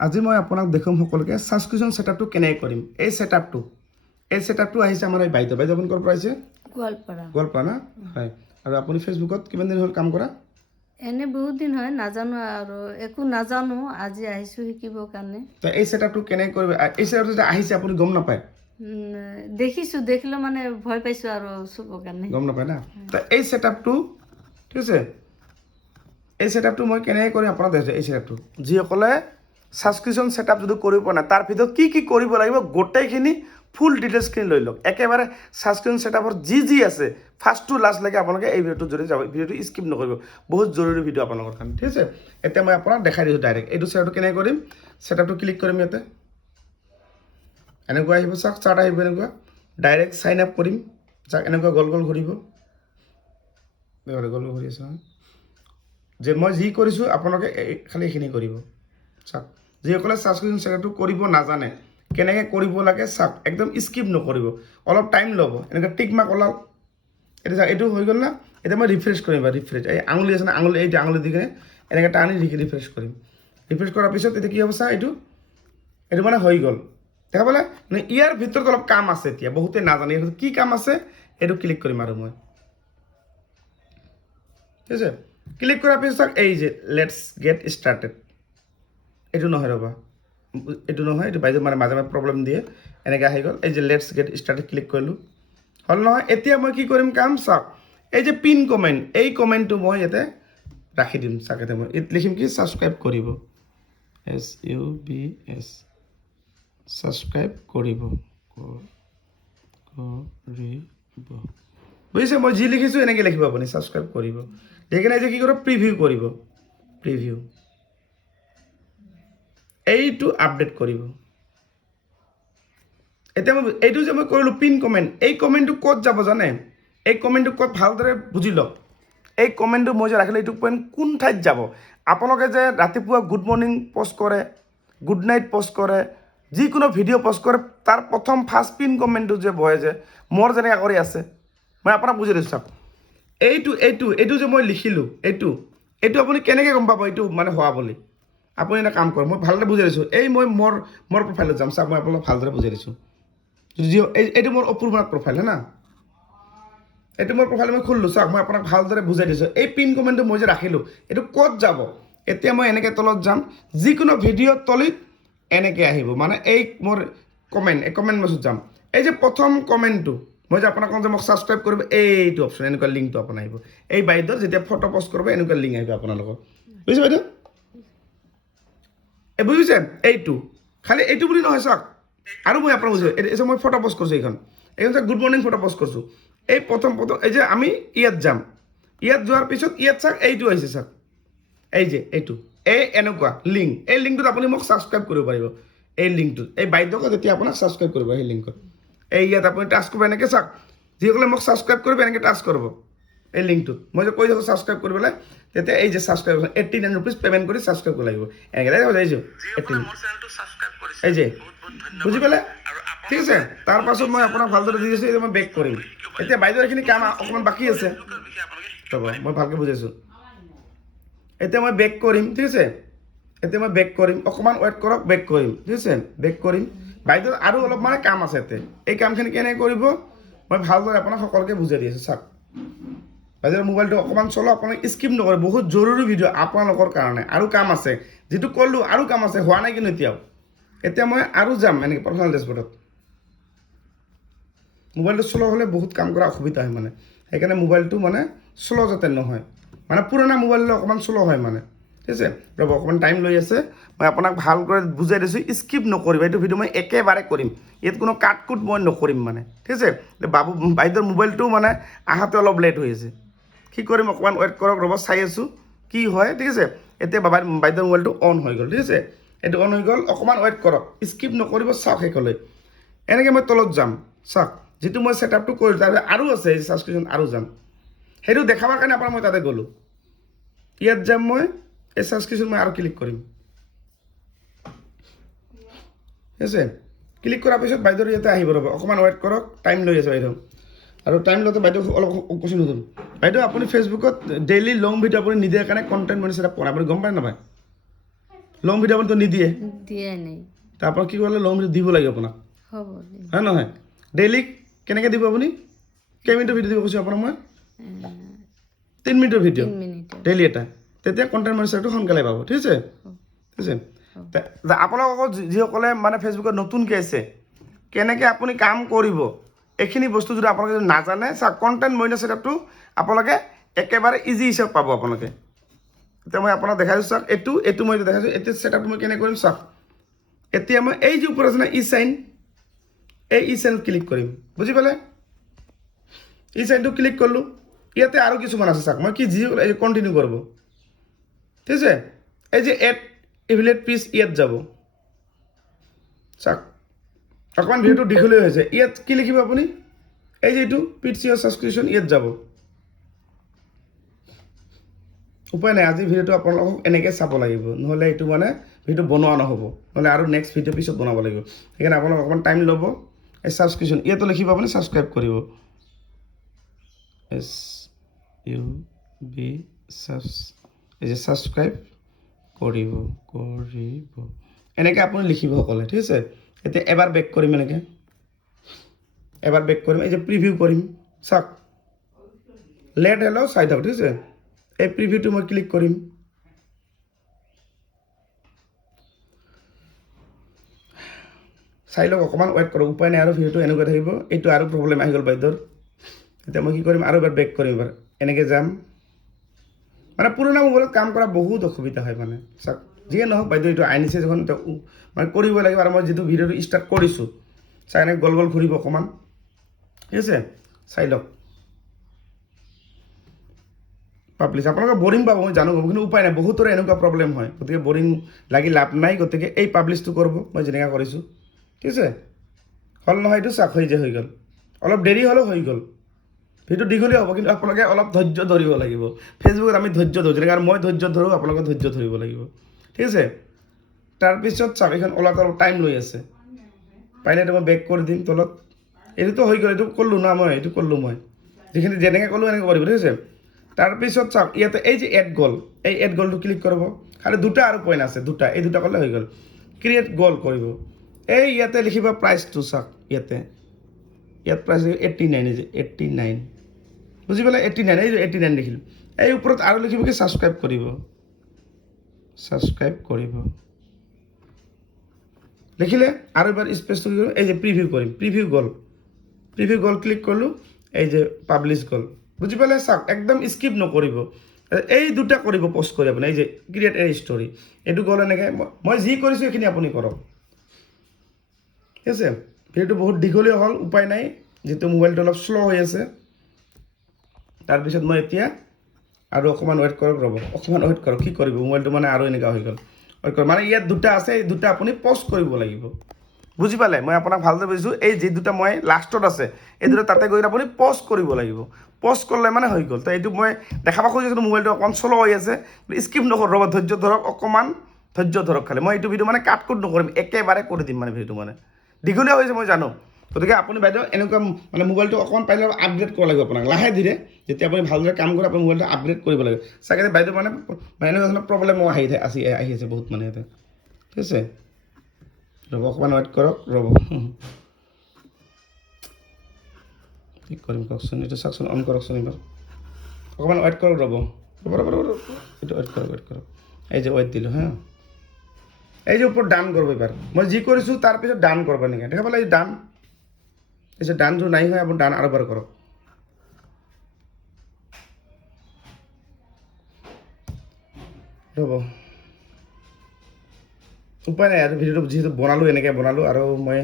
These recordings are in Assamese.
আজি মই আপোনাক দেখুৱাম সকলোকে ছাবস্ক্ৰিপশ্যন ছেটআপটো কেনেকৈ কৰিম। এই ছেটআপটো আহিছে আমাৰ এই বাইদেউ আপুনি ক'ৰ পৰা আহিছে? গোৱালপাৰা না? হয়। আৰু আপুনি ফেচবুকত কিমান দিন হ'ল কাম কৰা? এনে বহুত দিন হয়, নাজানো আৰু একো নাজানো, আজি আহিছোঁ শিকিবৰ কাৰণে। তো এই ছেটআপটো কেনেকৈ কৰিব, এই ছেটআপটো যে আহিছে আপুনি গম নাপায়? দেখিলোঁ মানে ভয় পাইছোঁ আৰু চুবৰ কাৰণে। গম নাপায় না? তো এই ছেটআপটো ঠিক আছে, এই ছেটআপটো মই কেনেকৈ কৰিম আপোনাক দেখাইছোঁ। এই ছেটআপটো যিসকলে ছাবস্ক্ৰিপশ্যন ছেটআপ যদি কৰিব পৰা নাই, তাৰ ভিতৰত কি কি কৰিব লাগিব গোটেইখিনি ফুল ডিটেইলছখিনি লৈ লওক। একেবাৰে ছাবস্ক্ৰিপশ্যন ছেটআপৰ যি আছে ফাৰ্ষ্ট টু লাষ্টলৈকে আপোনালোকে এই ভিডিঅ'টোত যদি যাব, ভিডিঅ'টো স্কিপ নকৰিব, বহুত জৰুৰী ভিডিঅ' আপোনালোকৰ কাৰণে, ঠিক আছে। এতিয়া মই আপোনাক দেখাই দিছোঁ ডাইৰেক্ট এইটো ছেটআপটো কেনেকৈ কৰিম। ছেটআপটো ক্লিক কৰিম, ইয়াতে এনেকুৱা আহিব, চাওক চাৰ্ট আহিব, এনেকুৱা ডাইৰেক্ট চাইন আপ কৰিম, চাওক এনেকুৱা গল ঘূৰিব, গল ঘূৰি আছে যে মই যি কৰিছোঁ আপোনালোকে খালি এইখিনি কৰিব। চাওক যিসকলে ছাবস্ক্ৰিপশ্যন ছেটআপটো কৰিব নাজানে কেনেকৈ কৰিব লাগে, চাওক একদম স্কিপ নকৰিব, অলপ টাইম ল'ব। এনেকৈ টিক মাৰ্ক ওলাল, এতিয়া চাওক এইটো হৈ গ'ল না। এতিয়া মই ৰিফ্ৰেছ কৰিম, ৰিফ্ৰেছ এই আঙুলি আছে না, এইটো আঙুলি দি কিনে এনেকৈ টানি ৰিফ্ৰেছ কৰিম। ৰিফ্ৰেছ কৰাৰ পিছত এতিয়া কি হ'ব, চা এইটো মানে হৈ গ'ল, দেখা পালে। মানে ইয়াৰ ভিতৰত অলপ কাম আছে, এতিয়া বহুতে নাজানে ইয়াৰ ভিতৰত কি কাম আছে। এইটো ক্লিক কৰিম আৰু মই, ঠিক আছে। ক্লিক কৰাৰ পিছত এই যে লেটছ গেট ষ্টাৰ্টেড, এইটো নহয় ৰ'বা, এইটো নহয়, এইটো বাইদেউ মানে মাজে মাজে প্ৰব্লেম দিয়ে। এনেকৈ আহি গ'ল, এই যে লেটছ গেট ষ্টাৰ্টেড ক্লিক কৰিলোঁ, হ'ল নহয়। এতিয়া মই কি কৰিম কাম, চাওক এই যে পিন কমেণ্ট, এই কমেণ্টটো মই ইয়াতে ৰাখি দিম। চাওক এতিয়া মই ইয়াত লিখিম কি, ছাবস্ক্ৰাইব কৰিব, SUBS ছাবস্ক্ৰাইব কৰিব, বুজিছে। মই যি লিখিছোঁ এনেকৈ লিখিব আপুনি, ছাবস্ক্ৰাইব কৰিব। সেইকাৰণে যে কি কৰিব, প্ৰিভিউ কৰিব, প্ৰিভিউ এইটো আপডেট কৰিব। এতিয়া মই এইটো যে মই কৰিলোঁ পিন কমেণ্ট, এই কমেণ্টটো ক'ত যাব জানে? এই কমেণ্টটো ক'ত ভালদৰে বুজি লওক। এই কমেণ্টটো মই যে ৰাখিলোঁ, এইটো পইণ্ট কোন ঠাইত যাব? আপোনালোকে যে ৰাতিপুৱা গুড মৰ্ণিং পষ্ট কৰে, গুড নাইট পষ্ট কৰে, যিকোনো ভিডিঅ' পষ্ট কৰে, তাৰ প্ৰথম ফাৰ্ষ্ট পিন কমেণ্টটো যে বহে, যে মোৰ যেনেকৈ কৰি আছে, মই আপোনাক বুজি দিছোঁ। চাওক এইটো যে মই লিখিলোঁ, এইটো আপুনি কেনেকৈ গম পাব এইটো মানে হোৱা বুলি? আপুনি এটা কাম কৰক, মই ভালদৰে বুজাই দিছোঁ। এই মই মোৰ প্ৰফাইলত যাম, চাওক মই আপোনাক ভালদৰে বুজাই দিছোঁ। এইটো মোৰ অপূৰ্ণাৰ প্ৰফাইল হয় না, এইটো মোৰ প্ৰফাইল মই খুলিলোঁ, চাওক মই আপোনাক ভালদৰে বুজাই দিছোঁ। এই পিন কমেণ্টটো মই যে ৰাখিলোঁ, এইটো ক'ত যাব? এতিয়া মই এনেকৈ তলত যাম, যিকোনো ভিডিঅ'ৰ তলিত এনেকৈ আহিব, মানে এই মোৰ কমেণ্ট, এই কমেণ্ট বক্সত যাম। এই যে প্ৰথম কমেণ্টটো মই যে আপোনাক কওঁ যে মোক ছাবস্ক্ৰাইব কৰিব, এইটো অপশ্যন, এনেকুৱা লিংকটো আপোনাৰ আহিব। এই বাইদেউৰ যেতিয়া ফটো পষ্ট কৰিব, এনেকুৱা লিংক আহিব আপোনালোকৰ, বুজিছে বাইদেউ? এই বুজিছে? এইটো খালি এইটো বুলি নহয়, চাওক আৰু মই আপোনাক বুজিছোঁ। এই মই ফটো পষ্ট কৰিছোঁ, এইখন চাওক গুড মৰ্ণিং ফটো পষ্ট কৰিছোঁ। এই প্ৰথম এই যে আমি ইয়াত যাম, ইয়াত যোৱাৰ পিছত ইয়াত চাওক এইটো আহিছে, চাওক এই যে এইটো এনেকুৱা লিংক, এই লিংকটোত আপুনি মোক ছাবস্ক্ৰাইব কৰিব পাৰিব। এই লিংকটোত এই বাইদেউক যেতিয়া আপোনাক ছাবস্ক্ৰাইব কৰিব, সেই লিংকত এই ইয়াত আপুনি টাচ কৰিব, এনেকৈ চাওক যিসকলে মোক ছাবস্ক্ৰাইব কৰিব এনেকৈ টাচ কৰিব এই লিংকটোত। মই যে কৈ থাকোঁ ছাবস্ক্ৰাইব কৰিবলৈ, তেতিয়া এই যে ছাবস্ক্ৰাইব 89 ৰুপিজ পে'মেণ্ট কৰি ছাবস্ক্ৰাইব কৰিব লাগিব। এনেকৈ বুজাইছোঁ, এই যে বুজি পালে, ঠিক আছে। তাৰপাছত মই আপোনাক ভালদৰে দি দিছোঁ, মই বেক কৰিম। এতিয়া বাইদেউ এইখিনি কাম অকণমান বাকী আছে, ৰ'ব মই ভালকৈ বুজাইছোঁ। এতিয়া মই বেক কৰিম, ঠিক আছে। এতিয়া মই বেক কৰিম, অকণমান ৱেইট কৰক, বেক কৰিম, ঠিক আছে। বেক কৰিম, বাইদেউ আৰু অলপ মানে কাম আছে ইয়াতে। এই কামখিনি কেনেকৈ কৰিব মই ভালদৰে আপোনাক সকলোকে বুজাই দি আছোঁ। চাওক বাইদেউৰ মোবাইলটো অকণমান চলাওক, আপোনাক স্কিপ নকৰে, বহুত জৰুৰী ভিডিঅ' আপোনালোকৰ কাৰণে। আৰু কাম আছে, যিটো ক'লোঁ আৰু কাম আছে, হোৱা নাই কিন্তু এতিয়াও। এতিয়া মই আৰু যাম এনেকৈ পাৰ্চনেল ডেছবৰ্ডত। মোবাইলটো শ্ল' হ'লে বহুত কাম কৰা অসুবিধা হয়, মানে সেইকাৰণে মোবাইলটো মানে শ্ল' যাতে নহয়, মানে পুৰণা মোবাইল হ'লে অকণমান শ্ল' হয় মানে, ঠিক আছে। ৰ'ব অকণমান টাইম লৈ আছে, মই আপোনাক ভালকৈ বুজাই দিছোঁ, স্কিপ নকৰিব। এইটো ভিডিঅ' মই একেবাৰে কৰিম, ইয়াত কোনো কাট কুট মই নকৰিম মানে, ঠিক আছে। বাইদেউৰ মোবাইলটো মানে আহাতে অলপ লেট হৈ আছে, কি কৰিম অকণমান ৱেইট কৰক, ৰ'ব চাই আছোঁ কি হয়, ঠিক আছে। এতিয়া বাইদেউৰ মোবাইলটো অন হৈ গ'ল, ঠিক আছে। এইটো অন হৈ গ'ল, অকণমান ৱেইট কৰক, স্কিপ নকৰিব, চাওক শেষলৈ। এনেকৈ মই তলত যাম, চাওক যিটো মই ছেটআপটো কৰিলোঁ, তাৰপিছত আৰু আছে এই ছাবস্ক্ৰিপশ্যন, আৰু যাম সেইটো দেখাবৰ কাৰণে আপোনাক মই তাতে গ'লোঁ। ইয়াত যাম মই, এই ছাবস্ক্ৰিপশ্যন মই আৰু ক্লিক কৰিম, ঠিক আছে। ক্লিক কৰাৰ পিছত বাইদেউৰ ইয়াতে আহিব, ৰ'ব অকণমান ৱেইট কৰক, টাইম লৈ আছে বাইদেউ। আৰু টাইম লওঁতে বাইদেউ অলপ কোৱেশ্যন সুধিম, বাইদেউ আপুনি ফেচবুকত ডেইলি লং ভিডিঅ' আপুনি নিদিয়াৰ কাৰণে কণ্টেণ্ট মনিটৰ ছেটআপ কৰা, আপুনি গম পায় নাপায়? লং ভিডিঅ' আপুনিতো নিদিয়ে দিয়াই নাই। তাৰ আপোনাক কি কৰিলে লং ভিডিঅ' দিব লাগিব আপোনাক হ'ব দিম। হয় নহয় ডেইলি কেনেকৈ দিব আপুনি কেইমিনিটৰ ভিডিঅ' দিব কৈছোঁ আপোনাক মই 3 মিনিটৰ ভিডিঅ' 3 মিনিটৰ। ডেইলি এটা তেতিয়া কণ্টেণ্ট মনিটাইজেশ্যনটো সোনকালে পাব ঠিক আছে ঠিক আছে আপোনালোকক যিসকলে মানে ফেচবুকত নতুনকৈ আছে কেনেকৈ আপুনি কাম কৰিব এইখিনি বস্তু যদি আপোনালোকে যদি নাজানে চাওক কণ্টেণ্ট মনিটাইজেশ্যনটো আপোনালোকে একেবাৰে ইজি হিচাপে পাব আপোনালোকে এতিয়া মই আপোনাক দেখাইছোঁ চাওক এইটো মই দেখাইছোঁ এতিয়া ছেটআপটো মই কেনেকৈ কৰিম চাওক এতিয়া মই এই যে ওপৰত আছে না ই চাইন এই ই চাইনত ক্লিক কৰিম বুজি পালে ই চাইনটো ক্লিক কৰিলোঁ ইয়াতে আৰু কিছুমান আছে চাওক মই কি যি কণ্টিনিউ কৰিব ঠিক আছে এই যে এড এফিলিয়েট পিচ ইয়াত যাব চাওক অকণমান ভিডিঅ'টো দীঘলীয়া হৈছে ইয়াত কি লিখিব আপুনি এই যে এইটো পিচ ইয়ৰ ছাবস্ক্ৰিপশ্যন ইয়াত যাব উপায় নাই আজি ভিডিঅ'টো আপোনালোকক এনেকৈ চাব লাগিব নহ'লে এইটো মানে ভিডিঅ' বনোৱা নহ'ব নহ'লে আৰু নেক্সট ভিডিঅ' পিছত বনাব লাগিব সেইকাৰণে আপোনালোক অকণমান টাইম ল'ব এই ছাবস্ক্ৰিপশ্যন ইয়াতো লিখিব আপুনি ছাবস্ক্ৰাইব কৰিব এই যে ছাবস্ক্ৰাইব কৰিব এনেকৈ আপুনি লিখিব সকলে ঠিক আছে এতিয়া এবাৰ বেক কৰিম এনেকৈ এবাৰ বেক কৰিম এই যে প্ৰিভিউ কৰিম চাওক লেট হেল্ল' চাই থাকক ঠিক আছে এই প্ৰিভিউটো মই ক্লিক কৰিম চাই লওক অকণমান ৱেইট কৰক উপায় নাই আৰু ভিডিঅ'টো এনেকুৱা থাকিব এইটো আৰু প্ৰব্লেম আহি গ'ল বাইদেউৰ এতিয়া মই কি কৰিম আৰু এবাৰ বেক কৰিম এবাৰ এনেকৈ যাম মানে পুৰণা মোবাইলত কাম কৰা বহুত অসুবিধা হয় মানে চাওক যিয়ে নহওক বাইদেউ এইটো আনিছে যখন মানে কৰিব লাগিব আৰু মই যিটো ভিডিঅ'টো ষ্টাৰ্ট কৰিছোঁ চাই এনেকৈ গল গল ঘূৰিব অকণমান ঠিক আছে চাই লওক পাব্লিছ আপোনালোকে বৰিং পাব মই জানো কিন্তু উপায় নাই বহুতৰে এনেকুৱা প্ৰব্লেম হয় গতিকে বৰিং লাগি লাভ নাই গতিকে এই পাব্লিছটো কৰিব মই যেনেকৈ কৰিছোঁ ঠিক আছে হ'ল নহয় এইটো চাওক হৈ গ'ল অলপ দেৰি হ'লেও হৈ গ'ল ভিডিঅ' দীঘলীয়া হ'ব কিন্তু আপোনালোকে অলপ ধৈৰ্য ধৰিব লাগিব ফেচবুকত আমি ধৈৰ্য ধৰোঁ যেনেকৈ মই ধৈৰ্য ধৰোঁ আপোনালোকে ধৈৰ্য ধৰিব লাগিব ঠিক আছে তাৰপিছত চাওক এইখন অলপ টাইম লৈ আছে পাৰিলে এইটো মই বেক কৰি দিম তলত এইটোতো হৈ গ'ল এইটো কৰিলোঁ না মই এইটো কৰিলোঁ মই যিখিনি যেনেকৈ ক'লোঁ এনেকৈ কৰিব ঠিক আছে তাৰপিছত চাওক ইয়াতে এই যে এড গ'ল এই এড গ'লটো ক্লিক কৰিব খালি দুটা আৰু পইণ্ট আছে এই দুটা কৰিলে হৈ গ'ল ক্ৰিয়েট গ'ল কৰিব এই ইয়াতে লিখিব প্ৰাইচটো চাওক ইয়াত প্ৰাইচ 89 এই যে 89 বুজি পালে 89 এই যে 89 লিখিলোঁ এই ওপৰত আৰু লিখিব কি ছাবস্ক্ৰাইব কৰিব লিখিলে আৰু এবাৰ স্পেচটো কি কৰিম এই যে প্ৰিভিউ কৰিম প্ৰিভিউ গ'ল ক্লিক কৰিলোঁ এই যে পাব্লিছ গ'ল বুজি পালে চাওক একদম স্কিপ নকৰিব এই দুটা কৰিব পষ্ট কৰি আপুনি এই যে ক্ৰিয়েট এ ষ্টৰি এইটো গ'ল এনেকৈ মই যি কৰিছোঁ এইখিনি আপুনি কৰক ঠিক আছে ভিডিঅ'টো বহুত দীঘলীয়া হ'ল উপায় নাই যিটো মোবাইলটো অলপ শ্ল' হৈ আছে তাৰপিছত মই এতিয়া আৰু অকণমান ৱেইট কৰক কি কৰিব মোবাইলটো মানে আৰু এনেকুৱা হৈ গ'ল মানে ইয়াত দুটা আছে এই দুটা আপুনি পষ্ট কৰিব লাগিব বুজি পালে মই আপোনাক ভালদৰে বুজিছোঁ এই যি দুটা মই লাষ্টত আছে এই দুটা তাতে গৈ আপুনি পষ্ট কৰিব লাগিব পষ্ট কৰিলে মানে হৈ গ'ল তো এইটো মই দেখাব খুজিছোঁ মোবাইলটো অকণমান শ্ল' হৈ আছে স্কিপ নকৰোঁ ৰ'ব ধৈৰ্য ধৰক অকণমান ধৈৰ্য ধৰক খালি মই এইটো ভিডিঅ' মানে কাট নকৰিম একেবাৰে কৰি দিম মানে ভিডিঅ'টো মানে দীঘলীয়া হৈছে মই জানো গতিকে আপুনি বাইদেউ এনেকুৱা মানে মোবাইলটো অকণমান পাৰিলে আপগ্ৰেড কৰিব লাগিব আপোনাক লাহে ধীৰে যেতিয়া আপুনি ভালদৰে কাম কৰে আপুনি মোবাইলটো আপগ্ৰেড কৰিব লাগে চাগে বাইদেউ মানে এনেকুৱা ধৰণৰ প্ৰব্লেমো আহি আছে বহুত মানে ইয়াতে ঠিক আছে ৰ'ব অকণমান ৱেইট কৰক ৰ'ব কি কৰিম কওকচোন এইটো চাওকচোন অন কৰকচোন এইবাৰ অকণমান ৱেইট কৰক ৰ'ব এইটো ৱেইট কৰক এই যে ৱেইট দিলোঁ হা এই যে ওপৰত ডান কৰিব এবাৰ মই যি কৰিছোঁ তাৰপিছত ডান কৰিব এনেকৈ দেখা পালে এই ডান এই যে ডান যোৰ নাই হয় আপুনি ডান আৰু এবাৰ কৰক ৰ'ব উপায় নাই আৰু ভিডিঅ'টো যিহেতু বনালোঁ এনেকৈ বনালোঁ আৰু মই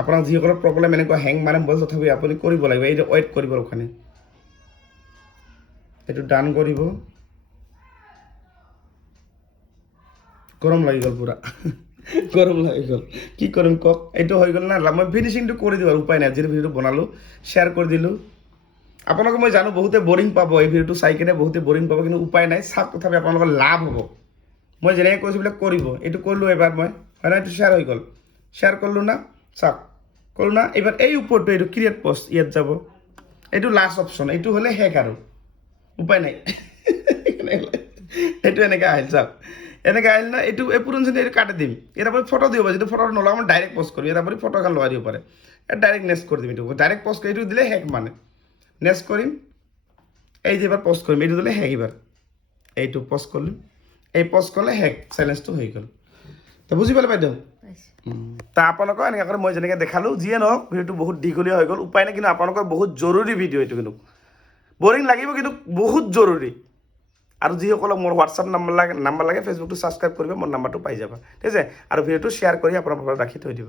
আপোনাক যিসকলৰ প্ৰব্লেম এনেকুৱা হেং মানে মোবাইল তথাপি আপুনি কৰিব লাগিব এইটো ৱেইট কৰিব ওখানে এইটো ডান কৰিব গৰম লাগি গ'ল পূৰা গৰম লাগি গ'ল কি কৰিম কওক এইটো হৈ গ'ল না মই ফিনিচিংটো কৰি দিওঁ আৰু উপায় নাই যিটো ভিডিঅ'টো বনালোঁ শ্বেয়াৰ কৰি দিলোঁ আপোনালোকে মই জানো বহুতে বৰিং পাব এই ভিডিঅ'টো চাই কিনে বহুতে বৰিং পাব কিন্তু উপায় নাই চাওক তথাপি আপোনালোকৰ লাভ হ'ব মই যেনেকৈ কৈছোঁ এইবিলাক কৰিব এইটো কৰিলোঁ এবাৰ মই হয় না এইটো শ্বেয়াৰ হৈ গ'ল শ্বেয়াৰ কৰিলোঁ না চাওক কৰিলোঁ না এইবাৰ এই ওপৰটো এইটো ক্ৰিয়েট পষ্ট ইয়াত যাব এইটো লাষ্ট অপশ্যন এইটো হ'লে শেষ আৰু উপায় নাই এইটো এনেকৈ আহিল চাওক এনেকৈ আহিল না এইটো এই পুৰণখিনি এইটো কাটি দিম ইয়াৰ পৰা ফটো দিব পাৰে যিটো ফটো নলগা মই ডাইৰেক্ট পষ্ট কৰিম ইয়াৰ পৰা ফটো এখন লগাই দিব পাৰে ডাইৰেক্ট নেক্সট কৰি দিম এইটো ডাইৰেক্ট পষ্ট কৰি এইটো দিলে শেষ মানে নেক্সট কৰিম এই যে এবাৰ পষ্ট কৰিম এইটো দিলে শেষ এবাৰ এইটো পষ্ট কৰিম এই পষ্ট কৰিলে শেষ চেলেঞ্জটো হৈ গ'ল তো বুজি পালে বাইদেউ পাইছোঁ। তা আপোনালোকৰ এনেকৈ কৰি মই যেনেকৈ দেখালোঁ যিয়ে নহওক ভিডিঅ'টো বহুত দীঘলীয়া হৈ গ'ল উপায় নাই কিন্তু আপোনালোকৰ বহুত জৰুৰী ভিডিঅ' এইটো কিন্তু বৰিং লাগিব কিন্তু বহুত জৰুৰী আৰু যিসকলক মোৰ হোৱাটছআপ নাম্বাৰ লাগে ফেচবুকটো ছাবস্ক্ৰাইব কৰিব মোৰ নাম্বাৰটো পাই যাবা ঠিক আছে আৰু ভিডিঅ'টো শ্বেয়াৰ কৰি আপোনাৰ ৰাখি থৈ দিব